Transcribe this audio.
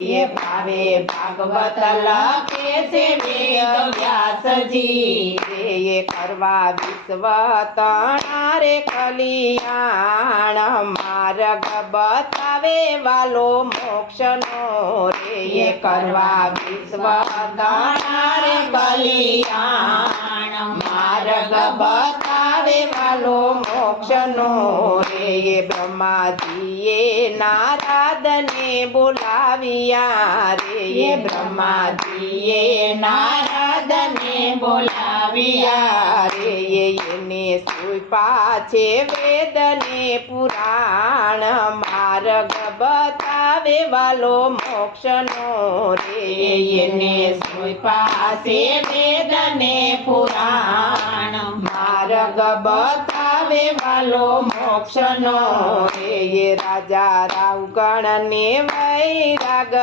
ये भावे भागवत लखे से वेद व्यासजी ये करवा विश्व तणारे कल्याण मार्ग बतावे वालो मोक्ष नो रे ये करवा विश्व तणारे कल्याण मार्ग बतावे वालो मोक्ष नो रे ये ब्रह्माजीए नारद ने बोलाविया रे ये ब्रह्माजीए नारद ने बोलाविया रे येने सुपा छे वेद ने पुराण मार्ग बतावे वालो मोक्ष नो रे येने सुपा छे वेद ने पुराण मार्ग बतावे वालो मोक्ष नो रे ये राजा रावगण ने वैराग